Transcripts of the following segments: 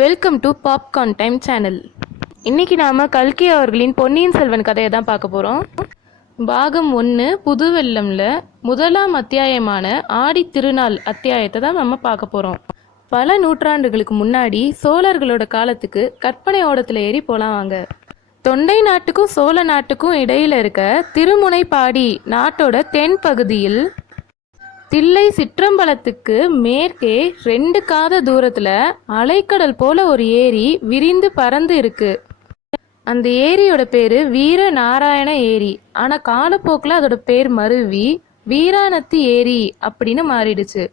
Welcome to popcorn time channel. இன்னைக்கு நாம கல்கி அவர்களின் பொன்னியின் செல்வன் கதையை தான் பார்க்க போகிறோம். பாகம் 1 புதுவெள்ளம்ல முதலாம் அத்தியாயமான ஆடி திருநாள் அத்தியாயத்தை தான் நம்ம பார்க்க போகிறோம். பல நூற்றாண்டுகளுக்கு முன்னாடி சோழர்களோட காலத்துக்கு கற்பனை ஓடத்தில் ஏறி போகலாம் வாங்க. தொண்டை நாட்டுக்கும் சோழ நாட்டுக்கும் இடையில இருக்க திருமுனைப்பாடி நாட்டோட தென் பகுதியில் தில்லை சிற்றம்பலத்துக்கு மேற்கே 2 காத தூரத்துல அலைக்கடல் போல ஒரு ஏரி விரிந்து பறந்து இருக்கு. அந்த ஏரியோட பேரு வீர நாராயண ஏரி. ஆனா காலப்போக்கில் அதோட பேர் மருவி வீராணத்தி ஏரி அப்படின்னு மாறிடுச்சு.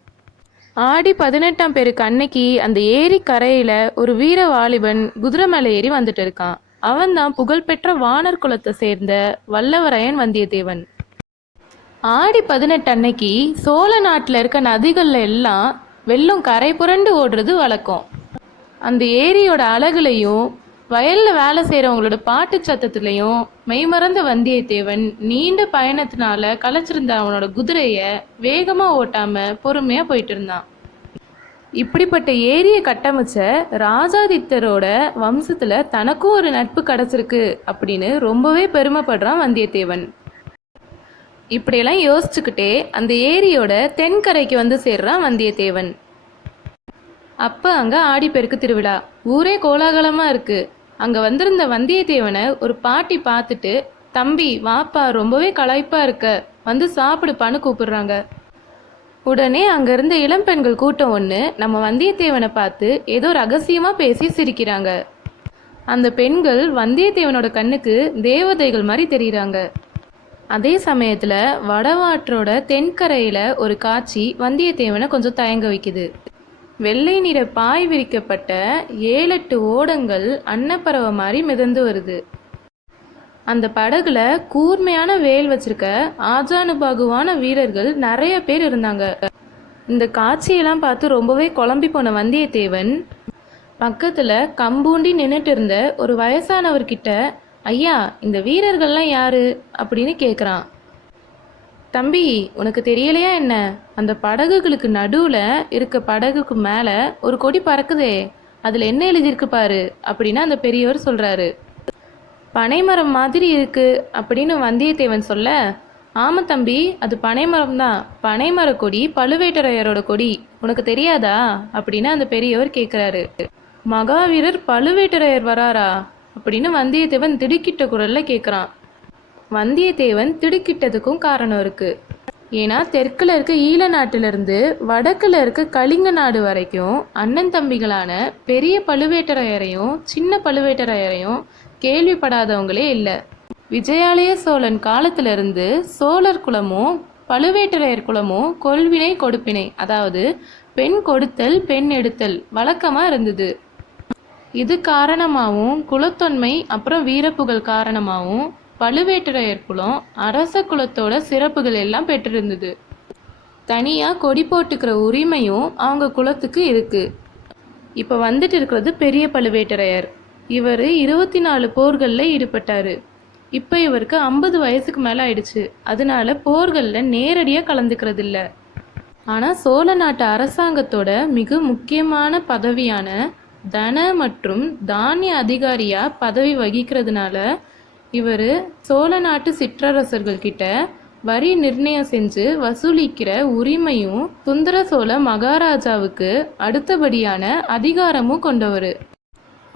ஆடி 18ஆம் பேருக்கு அன்னைக்கு அந்த ஏரி கரையில ஒரு வீர வாலிபன் குதிரை மேல ஏறி வந்துட்டு இருக்கான். அவன் தான் புகழ்பெற்ற வானர் குலத்தை சேர்ந்த வல்லவரையன் வந்தியத்தேவன். ஆடி 18 அன்னைக்கு சோழ நாட்டில் இருக்க நதிகள்ல எல்லாம் வெள்ளம் கரை புரண்டு ஓடுறது வழக்கம். அந்த ஏரியோட அழகுலையும் வயல்ல வேலை செய்கிறவங்களோட பாட்டு சத்தத்துலையும் மெய்மறந்த வந்தியத்தேவன் நீண்ட பயணத்தினால களைச்சிருந்த அவனோட குதிரைய வேகமா ஓட்டாம பொறுமையா போயிட்டு இருந்தான். இப்படிப்பட்ட ஏரியை கட்டமைச்ச ராஜாதித்தரோட வம்சத்துல தனக்கும் ஒரு நட்பு கிடைச்சிருக்கு அப்படின்னு ரொம்பவே பெருமைப்படுறான் வந்தியத்தேவன். இப்படியெல்லாம் யோசிச்சுக்கிட்டே அந்த ஏரியோட தென்கரைக்கு வந்து சேர்றான் வந்தியத்தேவன். அப்போ அங்கே ஆடிப்பெருக்கு திருவிழா. ஊரே கோலாகலமாக இருக்கு. அங்கே வந்திருந்த வந்தியத்தேவனை ஒரு பாட்டி பார்த்துட்டு, தம்பி வாப்பா, ரொம்பவே களைப்பா இருக்க, வந்து சாப்பிடுப்பான்னு கூப்பிடுறாங்க. உடனே அங்கே இருந்த இளம்பெண்கள் கூட்டம் ஒன்று நம்ம வந்தியத்தேவனை பார்த்து ஏதோ ரகசியமாக பேசி சிரிக்கிறாங்க. அந்த பெண்கள் வந்தியத்தேவனோட கண்ணுக்கு தேவதைகள் மாதிரி தெரியுறாங்க. அதே சமயத்தில் வடவாற்றோட தென்கரையில் ஒரு காட்சி வந்தியத்தேவனை கொஞ்சம் தயங்க வைக்குது. வெள்ளை நிற பாய் விரிக்கப்பட்ட 7-8 ஓடங்கள் அன்னப்பறவை மாதிரி மிதந்து வருது. அந்த படகுல கூர்மையான வேல் வச்சிருக்க ஆஜானுபாகுவான வீரர்கள் நிறைய பேர் இருந்தாங்க. இந்த காட்சியெல்லாம் பார்த்து ரொம்பவே குழம்பி போன வந்தியத்தேவன் பக்கத்தில் கம்பூண்டி நின்றுட்டு இருந்த ஒரு வயசானவர்கிட்ட, ஐயா, இந்த வீரர்கள்லாம் யாரு அப்படின்னு கேட்குறான். தம்பி, உனக்கு தெரியலையா என்ன? அந்த படகுகளுக்கு நடுவில் இருக்க படகுக்கு மேலே ஒரு கொடி பறக்குதே, அதில் என்ன எழுதியிருக்கு பாரு அப்படின்னு அந்த பெரியவர் சொல்கிறாரு. பனைமரம் மாதிரி இருக்கு அப்படின்னு வந்தியத்தேவன் சொல்ல, ஆமாம் தம்பி, அது பனைமரம் தான். பனைமர கொடி பழுவேட்டரையரோட கொடி, உனக்கு தெரியாதா அப்படின்னு அந்த பெரியவர் கேட்குறாரு. மகாவீரர் பழுவேட்டரையர் வராரா அப்படின்னு வந்தியத்தேவன் திடுக்கிட்ட குரல்ல கேட்குறான். வந்தியத்தேவன் திடுக்கிட்டதுக்கும் காரணம் இருக்கு. ஏன்னா தெற்குல இருக்க ஈழ நாட்டிலிருந்து வடக்குல இருக்க கலிங்க நாடு வரைக்கும் அண்ணன் தம்பிகளான பெரிய பழுவேட்டரையரையும் சின்ன பழுவேட்டரையரையும் கேள்விப்படாதவங்களே இல்லை. விஜயாலய சோழன் காலத்திலிருந்து சோழர் குலமும் பழுவேட்டரையர் குலமும் கொள்வினை கொடுப்பினை, அதாவது பெண் கொடுத்தல் பெண் எடுத்தல் வழக்கமா இருந்தது. இது காரணமாகவும் குலத்தொன்மை அப்புறம் வீரப்புகழ் காரணமாகவும் பழுவேட்டரையர் குலம் அரச குலத்தோட சிறப்புகள் எல்லாம் பெற்றிருந்தது. தனியாக கொடி போட்டுக்கிற உரிமையும் அவங்க குலத்துக்கு இருக்கு. இப்போ வந்துட்டு இருக்கிறது பெரிய பழுவேட்டரையர். இவர் 24 போர்களில் ஈடுபட்டார். இப்போ இவருக்கு 50 வயசுக்கு மேலே ஆயிடுச்சு. அதனால போர்களில் நேரடியாக கலந்துக்கிறது இல்லை. ஆனால் சோழ நாட்டு அரசாங்கத்தோட மிக முக்கியமான பதவியான தன மற்றும் தானிய அதிகாரியா பதவி வகிக்கிறதுனால இவர் சோழ நாட்டு சிற்றரசர்கள் கிட்ட வரி நிர்ணயம் செஞ்சு வசூலிக்கிற உரிமையும் சுந்தர சோழ மகாராஜாவுக்கு அடுத்தபடியான அதிகாரமும் கொண்டவர்.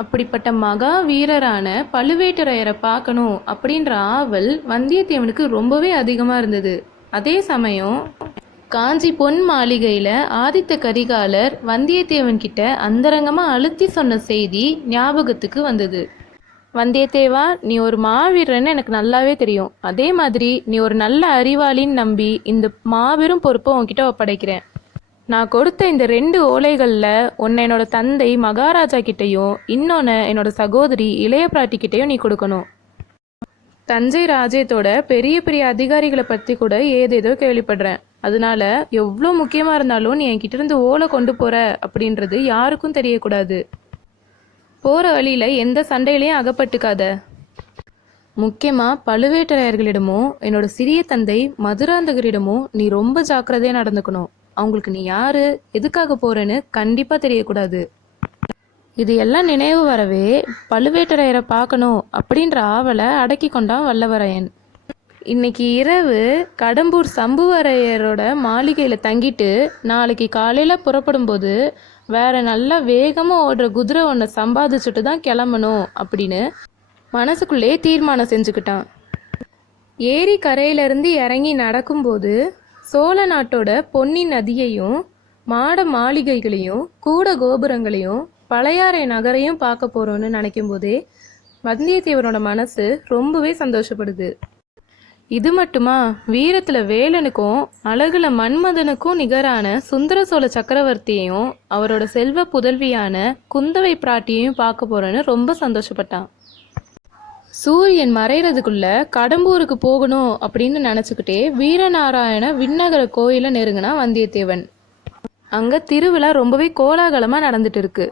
அப்படிப்பட்ட மகா வீரரான பழுவேட்டரையரை பார்க்கணும் அப்படின்ற ஆவல் வந்தியத்தேவனுக்கு ரொம்பவே அதிகமாக இருந்தது. அதே சமயம் காஞ்சி பொன் மாளிகையில் ஆதித்த கரிகாலர் வந்தியத்தேவன் கிட்ட அந்தரங்கமாக அழுத்தி சொன்ன செய்தி ஞாபகத்துக்கு வந்தது. வந்தியத்தேவா, நீ ஒரு மாவீரன்னு எனக்கு நல்லாவே தெரியும். அதே மாதிரி நீ ஒரு நல்ல அறிவாளின்னு நம்பி இந்த மாபெரும் பொறுப்பை உன்கிட்ட ஒப்படைக்கிறேன். நான் கொடுத்த இந்த 2 ஓலைகளில் ஒன்று என்னோட தந்தை மகாராஜா கிட்டையும் இன்னொன்று என்னோட சகோதரி இளைய பிராட்டிக்கிட்டையும் நீ கொடுக்கணும். தஞ்சை ராஜ்யத்தோட பெரிய பெரிய அதிகாரிகளை பற்றி கூட ஏதேதோ கேள்விப்படுறேன். அதனால எவ்வளோ முக்கியமாக இருந்தாலும் நீ என்கிட்ட இருந்து ஓலை கொண்டு போகிற அப்படின்றது யாருக்கும் தெரியக்கூடாது. போகிற வழியில் எந்த சண்டையிலையும் அகப்பட்டுக்காத. முக்கியமாக பழுவேட்டரையர்களிடமும் என்னோட சிறிய தந்தை மதுராந்தகரிடமும் நீ ரொம்ப ஜாக்கிரதையாக நடந்துக்கணும். அவங்களுக்கு நீ யாரு, எதுக்காக போறேன்னு கண்டிப்பாக தெரியக்கூடாது. இது எல்லாம் நினைவு வரவே பழுவேட்டரையரை பார்க்கணும் அப்படின்ற ஆவலை அடக்கி கொண்டான் வல்லவரையன். இன்னைக்கு இரவு கடம்பூர் சம்புவரையரோட மாளிகையில் தங்கிட்டு நாளைக்கு காலையில் புறப்படும்போது வேற நல்லா வேகமாக ஓடுற குதிரை ஒன்றை சம்பாதிச்சுட்டு தான் கிளம்பணும் அப்படின்னு மனசுக்குள்ளே தீர்மானம் செஞ்சுக்கிட்டான். ஏரி கரையிலிருந்து இறங்கி நடக்கும்போது சோழ நாட்டோட பொன்னி நதியையும் மாட மாளிகைகளையும் கூட கோபுரங்களையும் பழையாறை நகரையும் பார்க்க போகிறோன்னு நினைக்கும் போதே வந்தியத்தேவனோட மனசு ரொம்பவே சந்தோஷப்படுது. இது மட்டுமா, வீரத்தில் வேலனுக்கும் அழகுல மன்மதனுக்கும் நிகரான சுந்தர சோழ சக்கரவர்த்தியையும் அவரோட செல்வ புதல்வியான குந்தவை பிராட்டியையும் பார்க்க போறேன்னு ரொம்ப சந்தோஷப்பட்டான். சூரியன் மறைகிறதுக்குள்ள கடம்பூருக்கு போகணும் அப்படின்னு நினச்சிக்கிட்டே வீரநாராயண விண்ணகர கோயிலை நெருங்கினா வந்தியத்தேவன். அங்கே திருவிழா ரொம்பவே கோலாகலமாக நடந்துட்டு இருக்கு.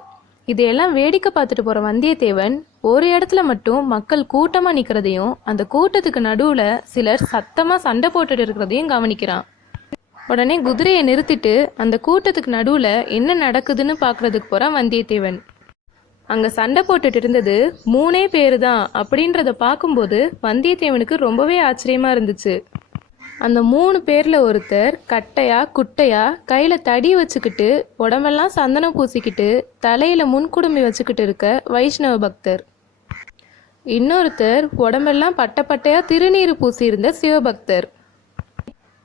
இதையெல்லாம் வேடிக்கை பார்த்துட்டு போகிற வந்தியத்தேவன் ஒரு இடத்துல மட்டும் மக்கள் கூட்டமாக நிற்கிறதையும் அந்த கூட்டத்துக்கு நடுவில் சிலர் சத்தமாக சண்டை போட்டுட்டு இருக்கிறதையும் கவனிக்கிறான். உடனே குதிரையை நிறுத்திட்டு அந்த கூட்டத்துக்கு நடுவில் என்ன நடக்குதுன்னு பார்க்குறதுக்கு போகிறான் வந்தியத்தேவன். அங்கே சண்டை போட்டுட்டு இருந்தது 3 பேர் தான் அப்படின்றத பார்க்கும்போது வந்தியத்தேவனுக்கு ரொம்பவே ஆச்சரியமாக இருந்துச்சு. அந்த 3 பேரில் ஒருத்தர் கட்டையா குட்டையா கையில் தடி வச்சுக்கிட்டு உடம்பெல்லாம் சந்தனம் பூசிக்கிட்டு தலையில் முன்குடுமி வச்சுக்கிட்டு இருக்க வைஷ்ணவ பக்தர். இன்னொருத்தர் உடம்பெல்லாம் பட்டையாக திருநீர் பூசி இருந்த சிவபக்தர்.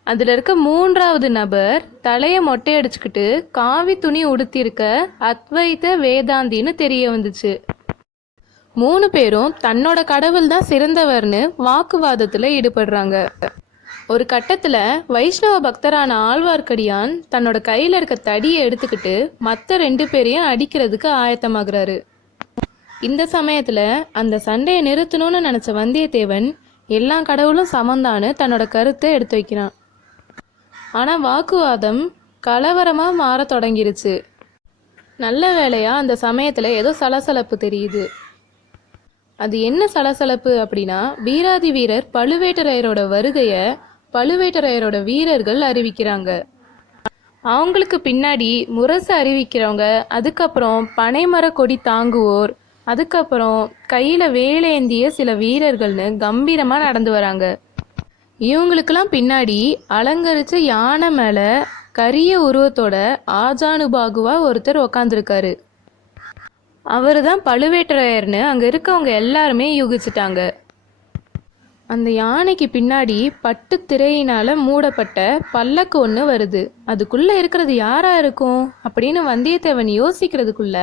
அதில் இருக்க 3வது நபர் தலையை மொட்டையடிச்சுக்கிட்டு காவி துணி உடுத்தியிருக்க அத்வைத வேதாந்தின்னு தெரிய வந்துச்சு. 3 பேரும் தன்னோட கடவுள் தான் சிறந்தவர்னு வாக்குவாதத்தில் ஈடுபடுறாங்க. ஒரு கட்டத்தில் வைஷ்ணவ பக்தரான ஆழ்வார்க்கடியான் தன்னோட கையில் இருக்க தடியை எடுத்துக்கிட்டு மற்ற 2 பேரையும் அடிக்கிறதுக்கு ஆயத்தமாகிறாரு. இந்த சமயத்தில் அந்த சண்டையை நிறுத்தணும்னு நினச்ச வந்தியத்தேவன் எல்லா கடவுளும் சமந்தான்னு தன்னோட கருத்தை எடுத்து வைக்கிறான். ஆனால் வாக்குவாதம் கலவரமாக மாற தொடங்கிருச்சு. நல்ல வேளையாக அந்த சமயத்தில் ஏதோ சலசலப்பு தெரியுது. அது என்ன சலசலப்பு அப்படின்னா, வீராதி வீரர் பழுவேட்டரையரோட வருகையை பழுவேட்டரையரோட வீரர்கள் அறிவிக்கிறாங்க. அவங்களுக்கு பின்னாடி முரசு அறிவிக்கிறவங்க, அதுக்கப்புறம் பனைமர கொடி தாங்குவோர், அதுக்கப்புறம் கையில் வேலேந்திய சில வீரர்கள்னு கம்பீரமாக நடந்து வராங்க. இவங்களுக்கெல்லாம் பின்னாடி அலங்கரித்த யானை மேலே கரிய உருவத்தோட ஆஜானுபாகுவாக ஒருத்தர் உக்காந்துருக்காரு. அவர் தான் பழுவேட்டரையர்னு அங்கே இருக்கவங்க எல்லாருமே யூகிச்சிட்டாங்க. அந்த யானைக்கு பின்னாடி பட்டு திரையினால் மூடப்பட்ட பல்லக்கு ஒன்று வருது. அதுக்குள்ளே இருக்கிறது யாராக இருக்கும் அப்படின்னு வந்தியத்தேவன் யோசிக்கிறதுக்குள்ள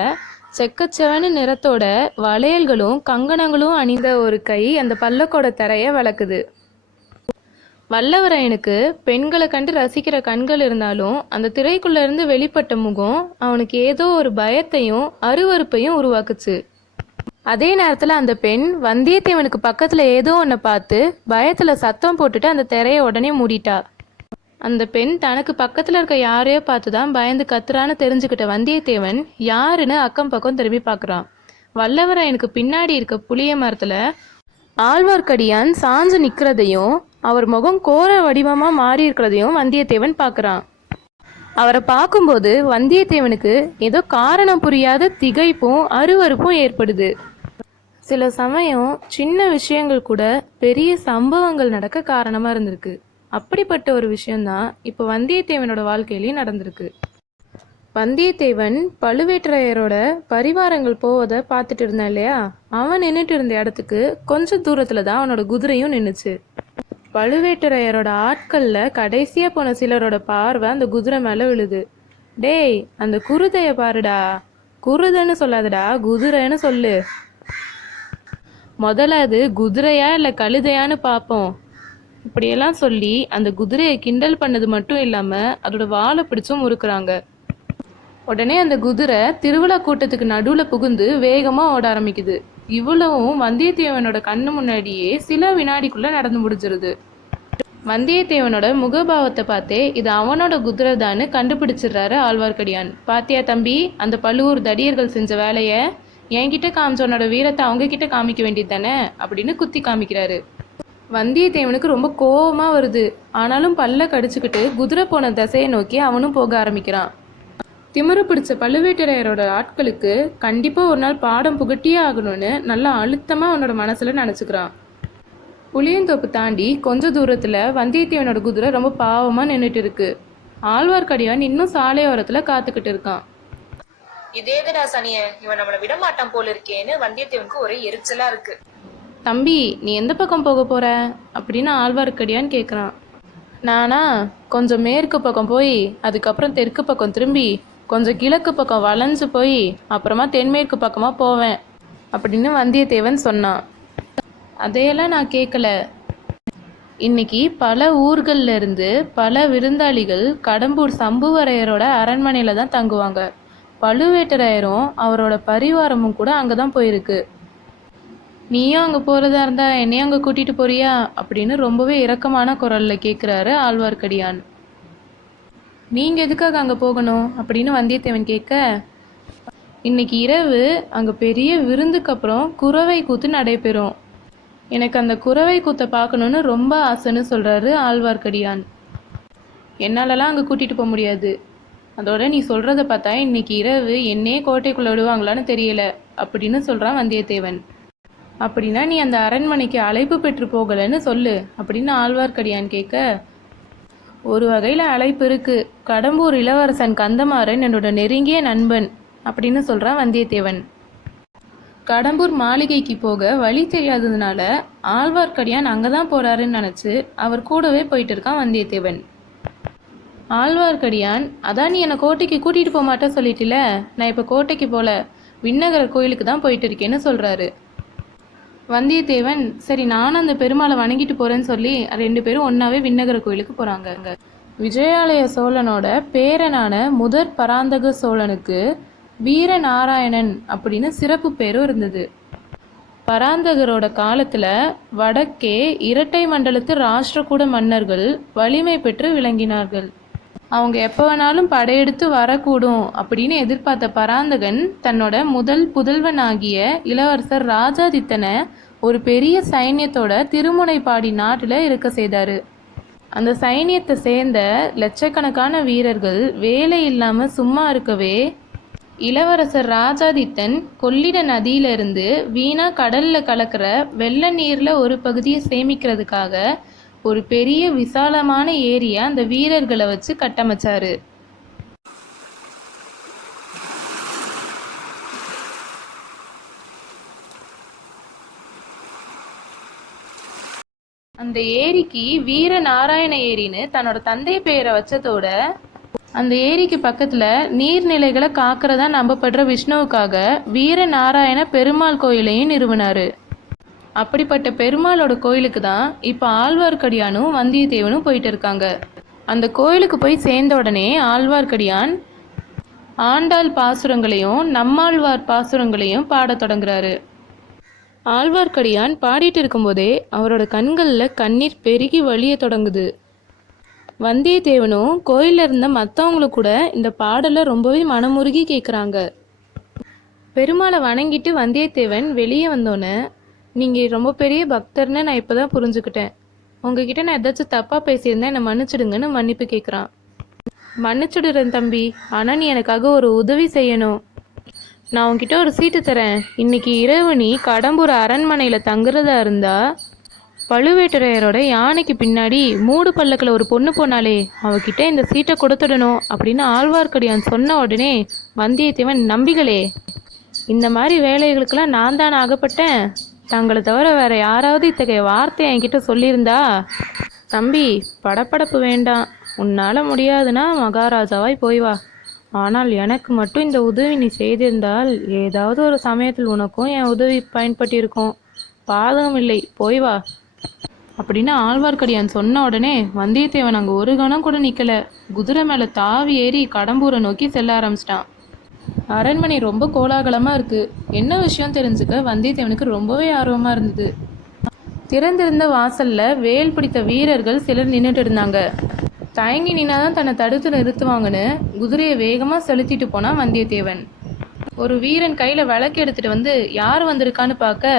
செக்கச்சவனு நிறத்தோட வளையல்களும் கங்கணங்களும் அணிந்த ஒரு கை அந்த பல்லக்கோட தரையை வளக்குது. வல்லவரையனுக்கு பெண்களை கண்டு ரசிக்கிற கண்கள் இருந்தாலும் அந்த திரைக்குள்ளேருந்து வெளிப்பட்ட முகம் அவனுக்கு ஏதோ ஒரு பயத்தையும் அருவருப்பையும் உருவாக்குச்சு. அதே நேரத்தில் அந்த பெண் வந்தியத்தேவனுக்கு பக்கத்தில் ஏதோ ஒன்றை பார்த்து பயத்தில் சத்தம் போட்டுட்டு அந்த திரையை உடனே மூடிட்டா. அந்த பெண் தனக்கு பக்கத்தில் இருக்க யாரையோ பார்த்து தான் பயந்து கத்துறான்னு தெரிஞ்சுக்கிட்ட வந்தியத்தேவன் யாருன்னு அக்கம் பக்கம் திரும்பி பார்க்குறான். வல்லவரையனுக்கு பின்னாடி இருக்க புளிய மரத்தில் ஆழ்வார்க்கடியான் சாஞ்சு நிற்கிறதையும் அவர் முகம் கோர வடிவமாக மாறி இருக்கிறதையும் வந்தியத்தேவன் பார்க்குறான். அவரை பார்க்கும்போது வந்தியத்தேவனுக்கு ஏதோ காரணம் புரியாத திகைப்பும் அருவருப்பும் ஏற்படுது. சில சமயம் சின்ன விஷயங்கள் கூட பெரிய சம்பவங்கள் நடக்க காரணமாக இருந்திருக்கு. அப்படிப்பட்ட ஒரு விஷயம்தான் இப்போ வந்தியத்தேவனோட வாழ்க்கையிலையும் நடந்திருக்கு. வந்தியத்தேவன் பழுவேட்டரையரோட பரிவாரங்கள் போவதை பார்த்துட்டு இருந்தான் இல்லையா, அவன் நின்றுட்டு இருந்த இடத்துக்கு கொஞ்சம் தூரத்தில் தான் அவனோட குதிரையும் நின்றுச்சு. பழுவேட்டரையரோட ஆட்களில் கடைசியாக போன சிலரோட பார்வை அந்த குதிரை மேலே விழுது. டேய், அந்த குருதையை பாருடா, குருதைன்னு சொல்லாதடா, குதிரைன்னு சொல்லு. முதல்ல அது குதிரையா இல்லை கழுதையான்னு பார்ப்போம். இப்படியெல்லாம் சொல்லி அந்த குதிரையை கிண்டல் பண்ணது மட்டும் இல்லாமல் அதோட வாழை பிடிச்சும் முறுக்குறாங்க. உடனே அந்த குதிரை திருவிழா கூட்டத்துக்கு நடுவில் புகுந்து வேகமாக ஓட ஆரம்பிக்குது. இவ்வளவும் வந்தியத்தேவனோட கண்ணு முன்னாடியே சில வினாடிக்குள்ளே நடந்து முடிஞ்சிருது. வந்தியத்தேவனோட முகபாவத்தை பார்த்தே இது அவனோட குதிரை தான்னு கண்டுபிடிச்சிடுறாரு ஆழ்வார்க்கடியான். பாத்தியா தம்பி, அந்த பழுவூர் தடியர்கள் செஞ்ச வேலையை என்கிட்ட காமிச்சவனோட வீரத்தை அவங்க கிட்ட காமிக்க வேண்டியது தானே அப்படின்னு குத்தி காமிக்கிறாரு. வந்தியத்தேவனுக்கு ரொம்ப கோபமாக வருது. ஆனாலும் பல்ல கடிச்சுக்கிட்டு குதிரை போன திசையை நோக்கி அவனும் போக ஆரம்பிக்கிறான். திமிரு பிடிச்ச பழுவேட்டரையரோட ஆட்களுக்கு கண்டிப்பாக ஒரு நாள் பாடம் புகட்டியே ஆகணும்னு நல்லா அழுத்தமாக அவனோட மனசில் நினச்சிக்கிறான். புளியந்தோப்பு தாண்டி கொஞ்ச தூரத்தில் வந்தியத்தேவனோட குதிரை ரொம்ப பாவமாக நின்றுட்டு இருக்கு. ஆழ்வார்க்கடியான் இன்னும் சாலையோரத்தில் காத்துக்கிட்டு இருக்கான். இதேதடா சனிய, இவன் நம்மளை விட மாட்டான் போல இருக்கேன்னு வந்தியத்தேவனுக்கு ஒரே எரிச்சலா இருக்கு. தம்பி, நீ எந்த பக்கம் போக போற அப்படின்னு ஆழ்வார்க்கடியான் கேட்குறான். நானா கொஞ்சம் மேற்கு பக்கம் போய் அதுக்கப்புறம் தெற்கு பக்கம் திரும்பி கொஞ்சம் கிழக்கு பக்கம் வளைஞ்சு போய் அப்புறமா தென்மேற்கு பக்கமாக போவேன் அப்படின்னு வந்தியத்தேவன் சொன்னான். அதையெல்லாம் நான் கேட்கல. இன்னைக்கு பல ஊர்கள்ல இருந்து பல விருந்தாளிகள் கடம்பூர் சம்புவரையரோட அரண்மனையில் தான் தங்குவாங்க. பழுவேட்டரையரும் அவரோட பரிவாரமும் கூட அங்கே தான் போயிருக்கு. நீயும் அங்கே போகிறதா இருந்தா என்னையும் அங்கே கூட்டிகிட்டு போறியா அப்படின்னு ரொம்பவே இரக்கமான குரலில் கேட்குறாரு ஆழ்வார்க்கடியான். நீங்கள் எதுக்காக அங்கே போகணும் அப்படின்னு வந்தியத்தேவன் கேட்க, இன்னைக்கு இரவு அங்கே பெரிய விருந்துக்கு அப்புறம் குறவை கூத்து நடைபெறும். எனக்கு அந்த குறவை கூத்தை பார்க்கணுன்னு ரொம்ப ஆசைன்னு சொல்கிறாரு ஆழ்வார்க்கடியான். என்னாலலாம் அங்கே கூட்டிகிட்டு போக முடியாது. அதோட நீ சொல்கிறத பார்த்தா இன்னைக்கு இரவு என்னையே கோட்டைக்குள்ளே விடுவாங்களான்னு தெரியல அப்படின்னு சொல்கிறான் வந்தியத்தேவன். அப்படின்னா நீ அந்த அரண்மனைக்கு அழைப்பு பெற்று போகலைன்னு சொல்லு அப்படின்னு ஆழ்வார்க்கடியான் கேட்க, ஒரு வகையில் அழைப்பு இருக்கு. கடம்பூர் இளவரசன் கந்தமாறன் என்னோட நெருங்கிய நண்பன் அப்படின்னு சொல்கிறான் வந்தியத்தேவன். கடம்பூர் மாளிகைக்கு போக வழி தெரியாததுனால ஆழ்வார்க்கடியான் அங்கே தான் போகிறாருன்னு நினச்சி அவர் கூடவே போயிட்டு இருக்கான் வந்தியத்தேவன். ஆழ்வார்க்கடியான், அதான் நீ என்னை கோட்டைக்கு கூட்டிகிட்டு போக மாட்டேன் சொல்லிட்டில, நான் இப்போ கோட்டைக்கு போகல, விண்ணகர கோயிலுக்கு தான் போயிட்டு இருக்கேன்னு சொல்கிறாரு. வந்தியத்தேவன், சரி நானும் அந்த பெருமாளை வணங்கிட்டு போகிறேன்னு சொல்லி 2 பேரும் ஒன்றாவே விண்ணகர கோயிலுக்கு போகிறாங்க. விஜயாலய சோழனோட பேரனான முதற் பராந்தக சோழனுக்கு வீரநாராயணன் அப்படின்னு சிறப்பு பேரும் இருந்தது. பராந்தகரோட காலத்தில் வடக்கே இரட்டை மண்டலத்து ராஷ்டிரகூட மன்னர்கள் வலிமை பெற்று விளங்கினார்கள். அவங்க எப்போ வேணாலும் படையெடுத்து வரக்கூடும் அப்படின்னு எதிர்பார்த்த பராந்தகன் தன்னோட முதல் புதல்வனாகிய இளவரசர் ராஜாதித்தனை ஒரு பெரிய சைன்யத்தோட திருமுனைப்பாடி நாட்டில் இருக்க செய்தார். அந்த சைன்யத்தை சேர்ந்த லட்சக்கணக்கான வீரர்கள் வேலை இல்லாமல் சும்மா இருக்கவே இளவரசர் ராஜாதித்தன் கொள்ளிட நதியிலிருந்து வீணா கடலில் கலக்கிற வெள்ள நீரில் ஒரு பகுதியை சேமிக்கிறதுக்காக ஒரு பெரிய விசாலமான ஏரியா அந்த வீரர்களை வச்சு கட்டமைச்சாரு. அந்த ஏரிக்கு வீரநாராயண ஏரின்னு தன்னோட தந்தை பெயரை வச்சதோட அந்த ஏரிக்கு பக்கத்தில் நீர்நிலைகளை காக்கிறதா நம்பப்படுற விஷ்ணுவுக்காக வீரநாராயண பெருமாள் கோயிலையும் நிறுவினார். அப்படிப்பட்ட பெருமாளோட கோயிலுக்கு தான் இப்போ ஆழ்வார்க்கடியானும் வந்தியத்தேவனும் போயிட்டு இருக்காங்க. அந்த கோயிலுக்கு போய் சேர்ந்த உடனே ஆழ்வார்க்கடியான் ஆண்டாள் பாசுரங்களையும் நம்மாழ்வார் பாசுரங்களையும் பாடத் தொடங்குறாரு. ஆழ்வார்க்கடியான் பாடிட்டு இருக்கும்போதே அவரோட கண்களில் கண்ணீர் பெருகி வழிய தொடங்குது. வந்தியத்தேவனும் கோயிலில் இருந்த மற்றவங்களும் கூட இந்த பாடலை ரொம்பவே மனமுருகி கேட்குறாங்க. பெருமாளை வணங்கிட்டு வந்தியத்தேவன் வெளியே வந்தோன்னே, நீங்கள் ரொம்ப பெரிய பக்தர்னு நான் இப்போ தான் புரிஞ்சுக்கிட்டேன். உங்ககிட்ட நான் ஏதாச்சும் தப்பாக பேசியிருந்தேன், என்னை மன்னிச்சிடுங்கன்னு மன்னிப்பு கேட்குறான். மன்னிச்சுடுறேன் தம்பி, ஆனால் நீ எனக்காக ஒரு உதவி செய்யணும். நான் உங்ககிட்ட ஒரு சீட்டு தரேன். இன்னைக்கு இரவு நீ கடம்பூர் அரண்மனையில் தங்குறதா இருந்தா பழுவேட்டரையரோட யானைக்கு பின்னாடி மூடு பல்லக்கில் ஒரு பொண்ணு போனாலே அவகிட்ட இந்த சீட்டை கொடுத்துடணும் அப்படின்னு ஆழ்வார்க்கடியான் சொன்ன உடனே வந்தியத்தேவன், நம்பிகளே, இந்த மாதிரி வேலைகளுக்கெல்லாம் நான் தான் ஆகப்பட்டேன். தங்களை தவிர வேற யாராவது இத்தகைய வார்த்தை என்கிட்ட சொல்லியிருந்தா. தம்பி, படப்படப்பு வேண்டாம். உன்னால் முடியாதுன்னா மகாராஜாவாய் போய் வா. ஆனால் எனக்கு மட்டும் இந்த உதவி நீ செய்திருந்தால் ஏதாவது ஒரு சமயத்தில் உனக்கும் என் உதவி பயன்பட்டிருக்கும். பாதகம் இல்லை, போய் வா அப்படின்னு ஆழ்வார்க்கடியான் சொன்ன உடனே வந்தியத்தேவன் அங்கே ஒரு கணம் கூட நிற்கல. குதிரை மேலே தாவி ஏறி கடம்பூரை நோக்கி செல்ல ஆரம்பிச்சிட்டான். அரண்மனை ரொம்ப கோலாகலமாக இருக்குது. என்ன விஷயம் தெரிஞ்சுக்க வந்தியத்தேவனுக்கு ரொம்பவே ஆர்வமாக இருந்தது. திறந்திருந்த வாசலில் வேல் பிடித்த வீரர்கள் சிலர் நின்றுட்டு இருந்தாங்க. தயங்கி நின்னாதான் தன்னை தடுத்து நிறுத்துவாங்கன்னு குதிரையை வேகமாக செலுத்திட்டு போனான் வந்தியத்தேவன். ஒரு வீரன் கையில் விளக்கு எடுத்துகிட்டு வந்து யார் வந்திருக்கான்னு பார்க்க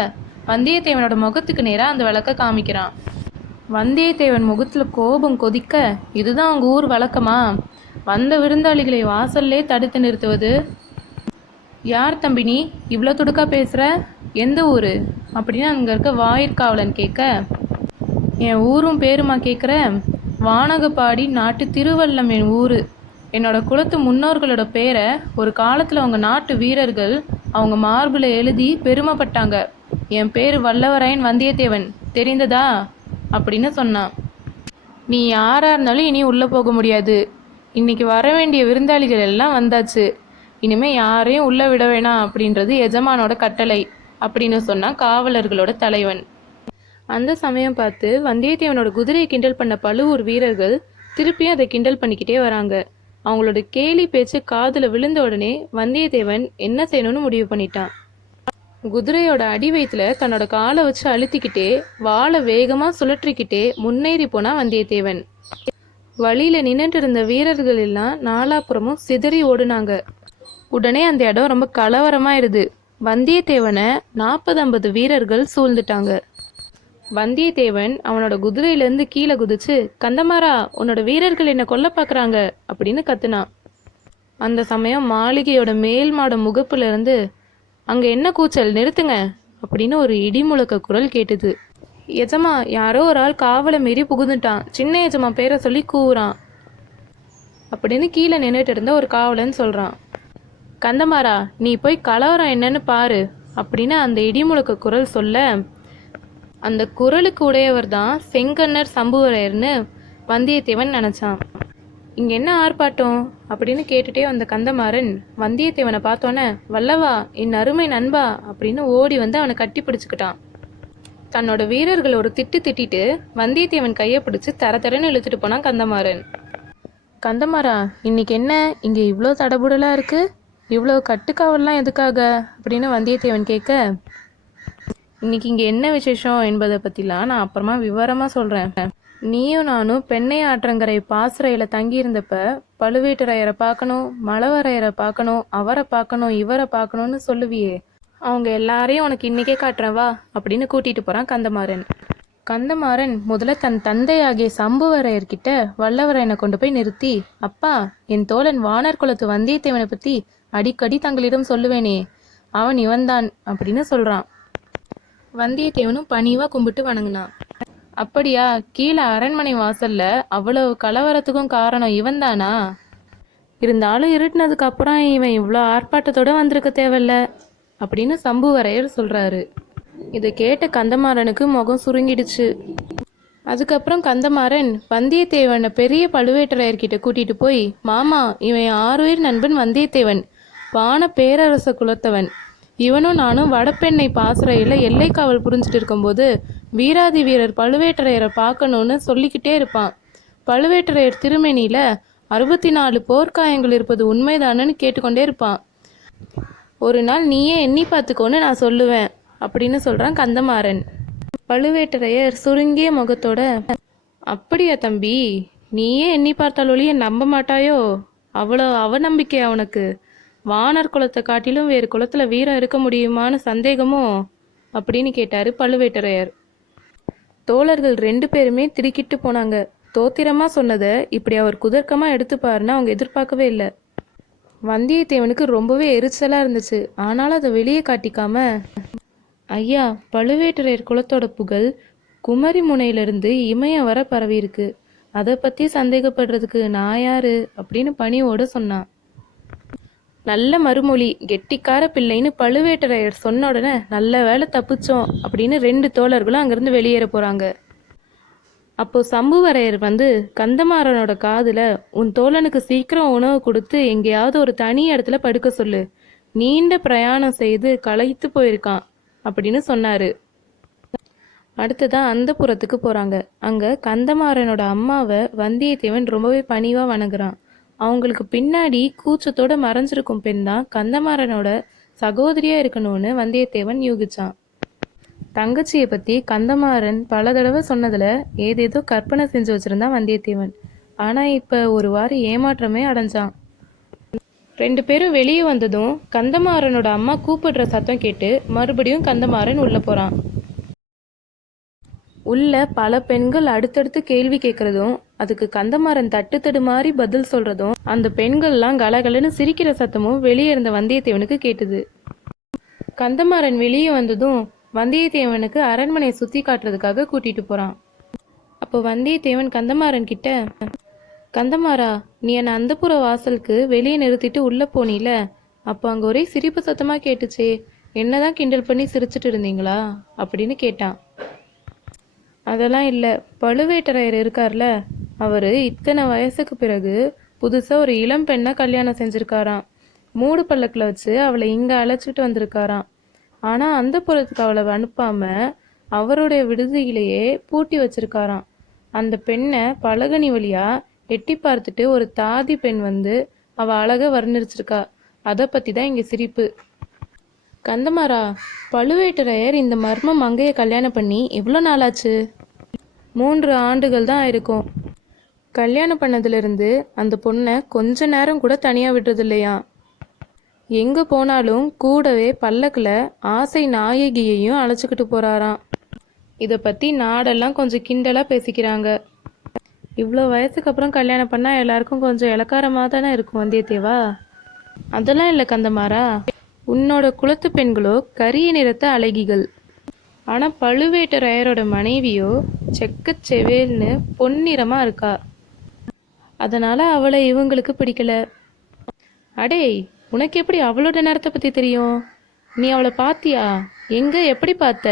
வந்தியத்தேவனோட முகத்துக்கு நேராக அந்த விளக்கை காமிக்கிறான். வந்தியத்தேவன் முகத்தில் கோபம் கொதிக்க, இதுதான் அவங்க ஊர் வழக்கமா? வந்த விருந்தாளிகளை வாசல்லே தடுத்து நிறுத்துவது? யார் தம்பி நீ இவ்வளோ துடுக்கா பேசுகிற? எந்த ஊர் அப்படின்னு அங்கே இருக்க வாயிற்காவலன் கேட்க, என் ஊரும் பேருமா கேட்குற? வானகப்பாடி நாட்டு திருவல்லம் என் ஊர். என்னோட குலத்து முன்னோர்களோட பேரை ஒரு காலத்தில் அவங்க நாட்டு வீரர்கள் அவங்க மார்பில் எழுதி பெருமைப்பட்டாங்க. என் பேர் வல்லவராயன் வந்தியத்தேவன், தெரிந்ததா அப்படின்னு சொன்னான். நீ யாராக இருந்தாலும் இனி உள்ளே போக முடியாது. இன்னைக்கு வர வேண்டிய விருந்தாளிகள் எல்லாம் வந்தாச்சு. இனிமேல் யாரையும் உள்ளே விட வேணாம் அப்படின்றது எஜமானோட கட்டளை அப்படின்னு சொன்னான் காவலர்களோட தலைவன். அந்த சமயம் பார்த்து வந்தியத்தேவனோட குதிரையை கிண்டல் பண்ண பழுவூர் வீரர்கள் திருப்பியும் அதை கிண்டல் பண்ணிக்கிட்டே வராங்க. அவங்களோட கேலி பேச்சு காதில் விழுந்த உடனே வந்தியத்தேவன் என்ன செய்யணும்னு முடிவு பண்ணிட்டான். குதிரையோட அடி வயிற்றுல தன்னோட காலை வச்சு அழுத்திக்கிட்டே வாளை வேகமாக சுழற்றிக்கிட்டே முன்னேறி போனான் வந்தியத்தேவன். வழியில் நின்றுட்டு இருந்த வீரர்கள் எல்லாம் நாலாப்புறமும் சிதறி ஓடுனாங்க. உடனே அந்த இடம் ரொம்ப கலவரமாயிருது. வந்தியத்தேவனை 40-50 வீரர்கள் சூழ்ந்துட்டாங்க. வந்தியத்தேவன் அவனோட குதிரையிலேருந்து கீழே குதிச்சு, கந்தமாரா, உன்னோட வீரர்கள் என்னை கொல்ல பார்க்குறாங்க அப்படின்னு கத்துனான். அந்த சமயம் மாளிகையோட மேல் மாட முகப்புல இருந்து, அங்கே என்ன கூச்சல், நிறுத்துங்க அப்படின்னு ஒரு இடிமுழக்க குரல் கேட்டுது. எஜமா, யாரோ ஒரு ஆள் காவலை மீறி புகுந்துட்டான், சின்ன எஜமா பேரை சொல்லி கூவுறான் அப்படின்னு கீழே நின்றுட்டு இருந்த ஒரு காவலன் சொல்கிறான். கந்தமாரா, நீ போய் கலவரம் என்னன்னு பாரு அப்படின்னு அந்த இடிமுழக்க குரல் சொல்ல, அந்த குரலுக்கு உடையவர் தான் செங்கன்னர் சம்புவரையர்னு வந்தியத்தேவன் நினச்சான். இங்கே என்ன ஆர்ப்பாட்டம் அப்படின்னு கேட்டுட்டே வந்த கந்தமாறன் வந்தியத்தேவனை பார்த்தோன்னே, வல்லவா, என் அருமை நண்பா அப்படின்னு ஓடி வந்து அவனை கட்டி பிடிச்சிக்கிட்டான். தன்னோட வீரர்கள் ஒரு திட்டிட்டு வந்தியத்தேவன் கையை பிடிச்சி தரன்னு இழுத்துட்டு போனான் கந்தமாறன். கந்தமாரா, இன்னைக்கு என்ன இங்கே இவ்வளோ தடபுடலாக இருக்கு? இவ்வளோ கட்டுக்காவல்லாம் எதுக்காக அப்படின்னு வந்தியத்தேவன் கேட்க, இன்னைக்கு இங்கே என்ன விசேஷம் என்பதை பற்றிலாம் நான் அப்புறமா விவரமாக சொல்கிறேன். நீயும் நானும் பெண்ணை ஆற்றங்கரை பாசறையில் தங்கியிருந்தப்ப பழுவேட்டரையரை பார்க்கணும், மழவரையரை பார்க்கணும், அவரை பார்க்கணும், இவரை பார்க்கணும்னு சொல்லுவியே, அவங்க எல்லாரையும் உனக்கு இன்னைக்கே காட்டுறேன் வா அப்படின்னு கூட்டிகிட்டு போகிறான் கந்தமாறன். கந்தமாறன் முதல்ல தன் தந்தையாகிய சம்புவரையர்கிட்ட வல்லவரையனை கொண்டு போய் நிறுத்தி, அப்பா, என் தோழன் வானர் குலத்து வந்தியத்தேவனை பற்றி அடிக்கடி தங்களிடம் சொல்லுவேனே, அவன் இவன்தான் அப்படின்னு சொல்கிறான். வந்தியத்தேவனும் பணிவாக கும்பிட்டு வணங்கினான். அப்படியா, கீழே அரண்மனை வாசல்ல அவ்வளவு கலவரத்துக்கும் காரணம் இவன்தானா? இருந்தாலும் இருட்டினதுக்கு அப்புறம் இவன் இவ்வளோ ஆர்ப்பாட்டத்தோட வந்திருக்க தேவையில்ல அப்படின்னு சம்புவரையர் சொல்றாரு. இதை கேட்ட கந்தமாறனுக்கு முகம் சுருங்கிடுச்சு. அதுக்கப்புறம் கந்தமாறன் வந்தியத்தேவனை பெரிய பழுவேட்டரையர்கிட்ட கூட்டிட்டு போய், மாமா, இவன் ஆருயிர் நண்பன் வந்தியத்தேவன், வான பேரரச குலத்தவன். இவனும் நானும் வடபெண்ணை பாசறையில் எல்லை காவல் புரிஞ்சுட்டு இருக்கும்போது வீராதி வீரர் பழுவேட்டரையரை பார்க்கணுன்னு சொல்லிக்கிட்டே இருப்பான். பழுவேட்டரையர் திருமேனியில் 64 போர்க்காயங்கள் இருப்பது உண்மைதானன்னு கேட்டுக்கொண்டே இருப்பான். ஒரு நாள் நீயே எண்ணி பார்த்துக்கோன்னு நான் சொல்லுவேன் அப்படின்னு சொல்கிறான் கந்தமாறன். பழுவேட்டரையர் சுருங்கிய முகத்தோட, அப்படியா தம்பி, நீயே எண்ணி பார்த்தாலொழிய நம்ப மாட்டாயோ? அவ்வளோ அவநம்பிக்கை அவனுக்கு? வானர் குலத்தை காட்டிலும் வேறு குலத்தில் வீரம் இருக்க முடியுமான்னு சந்தேகமோ அப்படின்னு கேட்டார் பழுவேட்டரையர். தோழர்கள் 2 பேருமே திடுக்கிட்டு போனாங்க. தோத்திரமாக சொன்னதை இப்படி அவர் குதர்க்கமாக எடுத்துப்பாருன்னு அவங்க எதிர்பார்க்கவே இல்லை. வந்தியத்தேவனுக்கு ரொம்பவே எரிச்சலாக இருந்துச்சு. ஆனாலும் அதை வெளியே காட்டிக்காம, ஐயா, பழுவேட்டரையர் குலத்தோட புகழ் குமரி முனையிலிருந்து இமயம் வர பரவி இருக்கு. அதை பற்றி சந்தேகப்படுறதுக்கு நான் யாரு அப்படின்னு பணிவோடு சொன்னான். நல்ல மறுமொழி, கெட்டிக்கார பிள்ளைன்னு பழுவேட்டரையர் சொன்ன உடனே நல்ல வேலை தப்பிச்சோம் அப்படின்னு 2 தோழர்களும் அங்கேருந்து வெளியேற போகிறாங்க. அப்போ சம்புவரையர் வந்து கந்தமாறனோட காதில், உன் தோழனுக்கு சீக்கிரம் உணவு கொடுத்து எங்கேயாவது ஒரு தனி இடத்துல படுக்க சொல்லு, நீண்ட பிரயாணம் செய்து களைத்து போயிருக்கான் அப்படின்னு சொன்னார். அடுத்ததான் அந்த புறத்துக்கு போகிறாங்க. அங்கே கந்தமாறனோட அம்மாவை வந்தியத்தேவன் ரொம்பவே பணிவாக வணங்குறான். அவங்களுக்கு பின்னாடி கூச்சத்தோட மறைஞ்சிருக்கும் பெண் தான் கந்தமாறனோட சகோதரியா இருக்கணும்னு வந்தியத்தேவன் யூகிச்சான். தங்கச்சியை பற்றி கந்தமாறன் பல தடவை சொன்னதில் ஏதேதோ கற்பனை செஞ்சு வச்சுருந்தான் வந்தியத்தேவன். ஆனால் இப்போ ஒரு வாரம் ஏமாற்றமே அடைஞ்சான். 2 பேரும் வெளியே வந்ததும் கந்தமாறனோட அம்மா கூப்பிடுற சத்தம் கேட்டு மறுபடியும் கந்தமாறன் உள்ளே போகிறான். உள்ள பல பெண்கள் அடுத்தடுத்து கேள்வி கேட்கறதும் அதுக்கு கந்தமாறன் தட்டு தடுமாறி பதில் சொல்றதும் அந்த பெண்கள்லாம் கலகலன்னு சிரிக்கிற சத்தமும் வெளியே இருந்த வந்தியத்தேவனுக்கு கேட்டுது. கந்தமாறன் வெளியே வந்ததும் வந்தியத்தேவனுக்கு அரண்மனையை சுத்தி காட்டுறதுக்காக கூட்டிட்டு போறான். அப்போ வந்தியத்தேவன் கந்தமாறன் கிட்ட, கந்தமாறா, நீ என்னை அந்தப்புற வாசலுக்கு வெளியே நிறுத்திட்டு உள்ள போனீல, அப்போ அங்க ஒரே சிரிப்பு சத்தமா கேட்டுச்சே, என்னதான் கிண்டல் பண்ணி சிரிச்சிட்டு இருந்தீங்களா அப்படின்னு கேட்டான். அதெல்லாம் இல்லை, பழுவேட்டரையர் இருக்கார்ல, அவரு இத்தனை வயசுக்கு பிறகு புதுசா ஒரு இளம் பெண்ணை கல்யாணம் செஞ்சிருக்காராம். மூடு பல்லக்கில் வச்சு அவளை இங்க அழைச்சிட்டு வந்திருக்காராம். ஆனா அந்த புறத்துக்கு அவளை அனுப்பாம அவருடைய விடுதியிலேயே பூட்டி வச்சிருக்காராம். அந்த பெண்ணை பலகனி வழியா எட்டி பார்த்துட்டு ஒரு தாதி பெண் வந்து அவ அழக வர்ணிச்சிருக்கா. அதை பத்தி தான் இங்க சிரிப்பு. கந்தமாறா, பழுவேட்டரையர் இந்த மர்ம மங்கையை கல்யாணம் பண்ணி எவ்வளோ நாளாச்சு? 3 ஆண்டுகள் தான் ஆயிருக்கும். கல்யாணம் பண்ணதுலேருந்து அந்த பொண்ணை கொஞ்ச நேரம் கூட தனியாக விடுறது இல்லையா. எங்கே போனாலும் கூடவே பல்லக்கில் ஆசை நாயகியையும் அழைச்சிக்கிட்டு போகிறாராம். இதை பற்றி நாடெல்லாம் கொஞ்சம் கிண்டலாக பேசிக்கிறாங்க. இவ்வளோ வயசுக்கு அப்புறம் கல்யாணம் பண்ணால் எல்லாருக்கும் கொஞ்சம் இளக்காரமாக தானே இருக்கும் வந்தியத்தேவா. அதெல்லாம் இல்லை கந்தமாறா, உன்னோட குலத்து பெண்களோ கரிய நிறத்த அழகிகள். ஆனால் பழுவேட்டரையரோட மனைவியோ செக்கச் செவேல்னு பொன்னிறமாக இருக்கா. அதனால் அவளை இவங்களுக்கு பிடிக்கல. அடே, உனக்கு எப்படி அவளோட நேரத்தை பற்றி தெரியும்? நீ அவளை பார்த்தியா? எங்கே, எப்படி பார்த்த?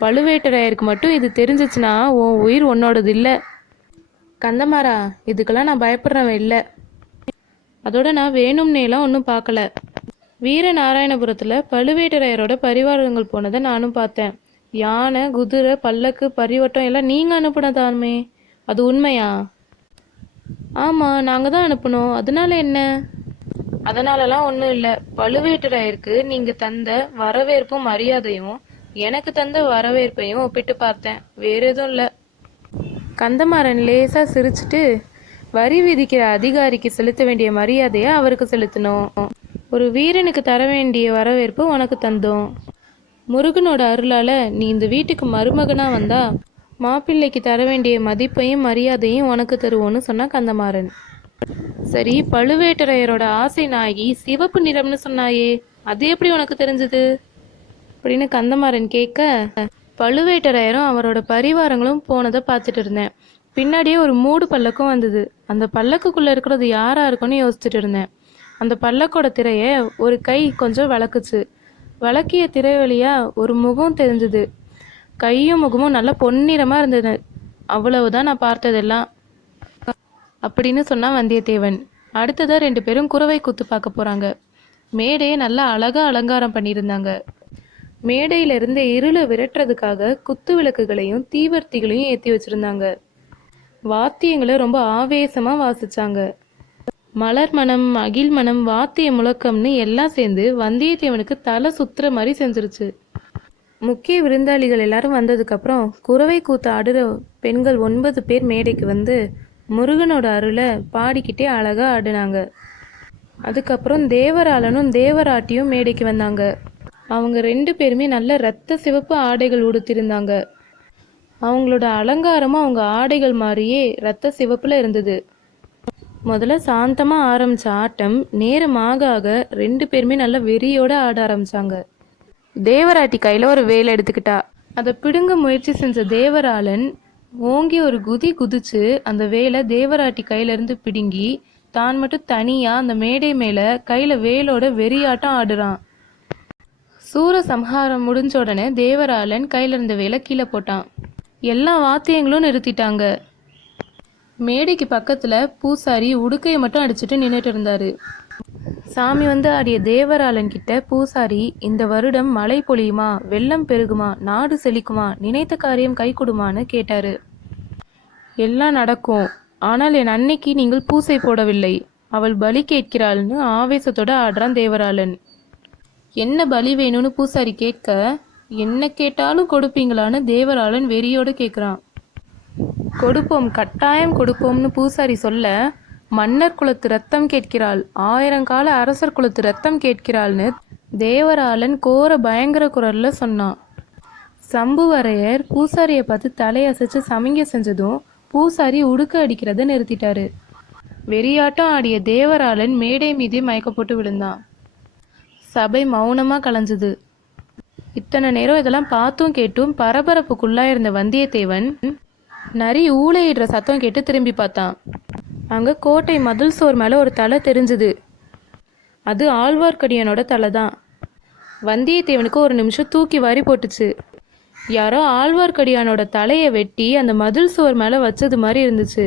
பழுவேட்டரையருக்கு மட்டும் இது தெரிஞ்சிச்சுன்னா உன் உயிர் உன்னோடது இல்லை. கந்தமாறா, இதுக்கெல்லாம் நான் பயப்படுறவன் இல்லை. அதோட நான் வேணும்னேலாம் ஒன்றும் பார்க்கல. வீரநாராயணபுரத்தில் பழுவேட்டரையரோட பரிவாரங்கள் போனதை நானும் பார்த்தேன். யானை, குதிரை, பல்லக்கு, பரிவட்டம் எல்லாம் நீங்கள் அனுப்புனதாமே, அது உண்மையா? ஆமாம், நாங்கள் தான் அனுப்புனோம். அதனால என்ன? அதனாலலாம் ஒன்றும் இல்லை. பழுவேட்டரையருக்கு நீங்கள் தந்த வரவேற்பும் மரியாதையும் எனக்கு தந்த வரவேற்பையும் ஒப்பிட்டு பார்த்தேன், வேற எதுவும் இல்லை. கந்தமாறன் லேசாக சிரிச்சிட்டு, வரி விதிக்கிற அதிகாரிக்கு செலுத்த வேண்டிய மரியாதையை அவருக்கு செலுத்தணும். ஒரு வீரனுக்கு தர வேண்டிய வரவேற்பு உனக்கு தந்தோம். முருகனோட அருளால நீ இந்த வீட்டுக்கு மருமகனா வந்தா மாப்பிள்ளைக்கு தர வேண்டிய மதிப்பையும் மரியாதையும் உனக்கு தருவோன்னு சொன்னா கந்தமாறன். சரி, பழுவேட்டரையரோட ஆசை நாயகி சிவப்பு நிறம்னு சொன்னாயே, அது எப்படி உனக்கு தெரிஞ்சது அப்படின்னு கந்தமாறன் கேட்க, பழுவேட்டரையரும் அவரோட பரிவாரங்களும் போனதை பார்த்துட்டு இருந்தேன். பின்னாடியே ஒரு மூடு பல்லக்கும் வந்தது. அந்த பல்லக்குக்குள்ள இருக்கிறது யாரா இருக்குன்னு யோசிச்சுட்டு இருந்தேன். அந்த பல்லக்கோட திரைய ஒரு கை கொஞ்சம் விளக்குச்சு. விளக்கிய திரை வழியா ஒரு முகம் தெரிஞ்சுது. கையும் முகமும் நல்லா பொன்னிறமா இருந்தது. அவ்வளவுதான் நான் பார்த்ததெல்லாம் அப்படின்னு சொன்னா வந்தியத்தேவன். அடுத்ததா 2 பேரும் குறவை கூத்து பார்க்க போறாங்க. மேடையை நல்லா அழகா அலங்காரம் பண்ணியிருந்தாங்க. மேடையில இருந்த இருளை விரட்டுறதுக்காக குத்து விளக்குகளையும் தீவர்த்திகளையும் ஏற்றி வச்சிருந்தாங்க. வாத்தியங்களை ரொம்ப ஆவேசமா வாசிச்சாங்க. மலர் மனம், அகில் மனம், வாத்திய முழக்கம்னு எல்லாம் சேர்ந்து வந்தியத்தேவனுக்கு தலை சுத்துற மாதிரி செஞ்சிருச்சு. முக்கிய விருந்தாளிகள் எல்லாரும் வந்ததுக்கப்புறம் குறவை கூத்து ஆடுற பெண்கள் 9 பேர் மேடைக்கு வந்து முருகனோட அருளை பாடிக்கிட்டே அழகா ஆடினாங்க. அதுக்கப்புறம் தேவராளனும் தேவராட்டியும் மேடைக்கு வந்தாங்க. அவங்க 2 பேருமே நல்ல இரத்த சிவப்பு ஆடைகள் உடுத்திருந்தாங்க. அவங்களோட அலங்காரமும் அவங்க ஆடைகள் மாதிரியே இரத்த சிவப்புல இருந்தது. முதல்ல சாந்தமா ஆரம்பிச்ச ஆட்டம் நேரமாக ஆக 2 பேருமே நல்ல வெறியோட ஆட ஆரம்பிச்சாங்க. தேவராட்டி கையில ஒரு வேலை எடுத்துக்கிட்டா. அதை பிடுங்க முயற்சி செஞ்ச தேவராளன் ஓங்கி ஒரு குதி குதிச்சு அந்த வேலை தேவராட்டி கையில இருந்து பிடுங்கி தான் மட்டும் தனியா அந்த மேடை மேல கையில வேலோட வெறியாட்டம் ஆடுறான். சூர சம்ஹாரம் முடிஞ்ச உடனே தேவராளன் கையில இருந்த வேலை கீழே போட்டான். எல்லா வாத்தியங்களும் நிறுத்திட்டாங்க. மேடைக்கு பக்கத்துல பூசாரி உடுக்கையை மட்டும் அடிச்சுட்டு நின்றுட்டு இருந்தாரு. சாமி வந்து ஆடிய தேவராளன் கிட்ட பூசாரி, இந்த வருடம் மழை பொழியுமா, வெள்ளம் பெருகுமா, நாடு செழிக்குமா, நினைத்த காரியம் கை கொடுமான்னு கேட்டாரு. எல்லாம் நடக்கும், ஆனால் என் அன்னைக்கு நீங்கள் பூசை போடவில்லை, அவள் பலி கேட்கிறாள்னு ஆவேசத்தோட ஆடுறான் தேவராளன். என்ன பலி வேணும்னு பூசாரி கேட்க, என்ன கேட்டாலும் கொடுப்பீங்களான்னு தேவராளன் வெறியோடு கேட்குறான். கொடுப்போம், கட்டாயம் கொடுப்போம்னு பூசாரி சொல்ல, மன்னர் குலத்து ரத்தம் கேட்கிறாள், 1000 கால அரசர் குலத்து ரத்தம் கேட்கிறாள்னு தேவராளன் கோர பயங்கர குரல்ல சொன்னான். சம்புவரையர் பூசாரியை பார்த்து தலையசைச்சு சமிங்க செஞ்சதும் பூசாரி உடுக்க அடிக்கிறத நிறுத்திட்டாரு. வெறியாட்டம் ஆடிய தேவராளன் மேடை மீதே மயக்க போட்டு விழுந்தான். சபை மௌனமா கலைஞ்சது. இத்தனை நேரம் இதெல்லாம் பார்த்தும் கேட்டும் பரபரப்புக்குள்ளாயிருந்த வந்தியத்தேவன் நரி ஊளையிடுற சத்தம் கேட்டு திரும்பி பார்த்தான். அங்க கோட்டை மதில் சோர் மேல ஒரு தலை தெரிஞ்சுது. அது ஆழ்வார்க்கடியானோட தலை தான். வந்தியத்தேவனுக்கு ஒரு நிமிஷம் தூக்கி வாரி போட்டுச்சு. யாரோ ஆழ்வார்க்கடியானோட தலையை வெட்டி அந்த மதில் சுவர் மேலே வச்சது மாதிரி இருந்துச்சு.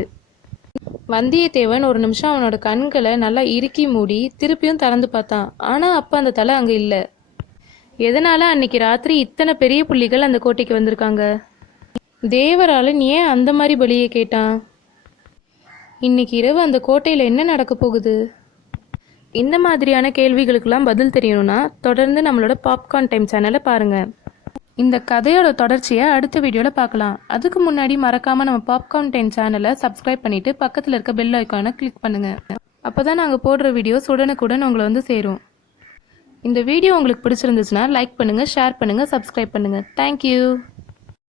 வந்தியத்தேவன் ஒரு நிமிஷம் அவனோட கண்களை நல்லா இறுக்கி மூடி திருப்பியும் திறந்து பார்த்தான். ஆனால் அப்போ அந்த தலை அங்கே இல்லை. எதனால அன்னைக்கு ராத்திரி இத்தனை பெரிய புள்ளிகள் அந்த கோட்டைக்கு வந்திருக்காங்க? தேவராளன் ஏன் அந்த மாதிரி பலியை கேட்டான்? இன்னைக்கு இரவு அந்த கோட்டையில் என்ன நடக்க போகுது? இந்த மாதிரியான கேள்விகளுக்கெல்லாம் பதில் தெரியணும்னா தொடர்ந்து நம்மளோட பாப்கார்ன் டைம் சேனலை பாருங்கள். இந்த கதையோட தொடர்ச்சியை அடுத்த வீடியோவில் பார்க்கலாம். அதுக்கு முன்னாடி மறக்காமல் நம்ம பாப்கார்ன் டைம் சேனலை சப்ஸ்கிரைப் பண்ணிவிட்டு பக்கத்தில் இருக்க பெல் ஐக்கானை கிளிக் பண்ணுங்கள். அப்போ தான் நாங்கள் போடுற வீடியோஸ் உடனுக்குடன் உங்களை வந்து சேரும். இந்த வீடியோ உங்களுக்கு பிடிச்சிருந்துச்சுன்னா லைக் பண்ணுங்கள், ஷேர் பண்ணுங்கள், சப்ஸ்கிரைப் பண்ணுங்கள். தேங்க்யூ.